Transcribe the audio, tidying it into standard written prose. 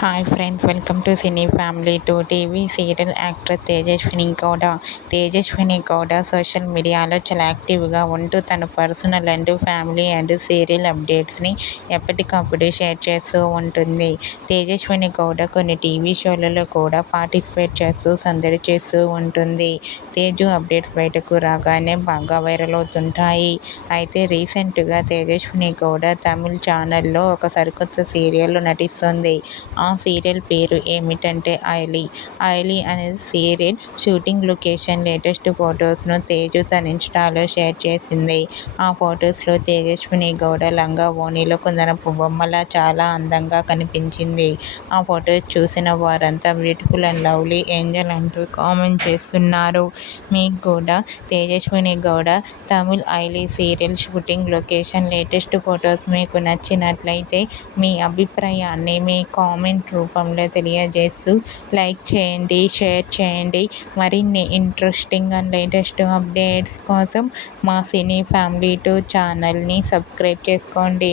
Hi friends, welcome to cine family to TV. Serial actor Tejaswini Gowda social మీడియాలో చాలా యాక్టివ్గా ఉంటూ తన personal and family and serial అప్డేట్స్ని ఎప్పటికప్పుడు షేర్ చేస్తూ ఉంటుంది. తేజస్విని గౌడ కొన్ని టీవీ షోలలో కూడా పార్టిసిపేట్ చేస్తూ సందడి చేస్తూ ఉంటుంది. తేజు అప్డేట్స్ బయటకు రాగానే బాగా వైరల్ అవుతుంటాయి. అయితే రీసెంట్గా తేజస్విని గౌడ తమిళ్ ఛానల్లో ఒక సరికొత్త సీరియల్లో నటిస్తుంది. ఆ సీరియల్ పేరు ఏమిటంటే ఐలీ అనే సీరియల్ షూటింగ్ లొకేషన్ లేటెస్ట్ ఫొటోస్ను తేజు తన ఇన్స్టాలో షేర్ చేసింది. ఆ ఫొటోస్లో తేజస్విని గౌడ లంగా ఓణిలో కుందనపు బొమ్మలా చాలా అందంగా కనిపించింది. ఆ ఫొటోస్ చూసిన వారంతా బ్యూటిఫుల్ అండ్ లవ్లీ ఏంజల్ అంటూ కామెంట్ చేస్తున్నారు. మీకు కూడా తేజస్విని గౌడ తమిళ్ ఐలీ serial shooting location latest photos మీకు నచ్చినట్లయితే మీ అభిప్రాయాన్ని మీ కామెంట్ రూపంలో తెలియజేస్తూ లైక్ చేయండి, షేర్ చేయండి. మరిన్ని ఇంట్రెస్టింగ్ అండ్ లేటెస్ట్ అప్డేట్స్ కోసం మా సినీ ఫ్యామిలీ 2 ఛానల్ని సబ్స్క్రైబ్ చేసుకోండి.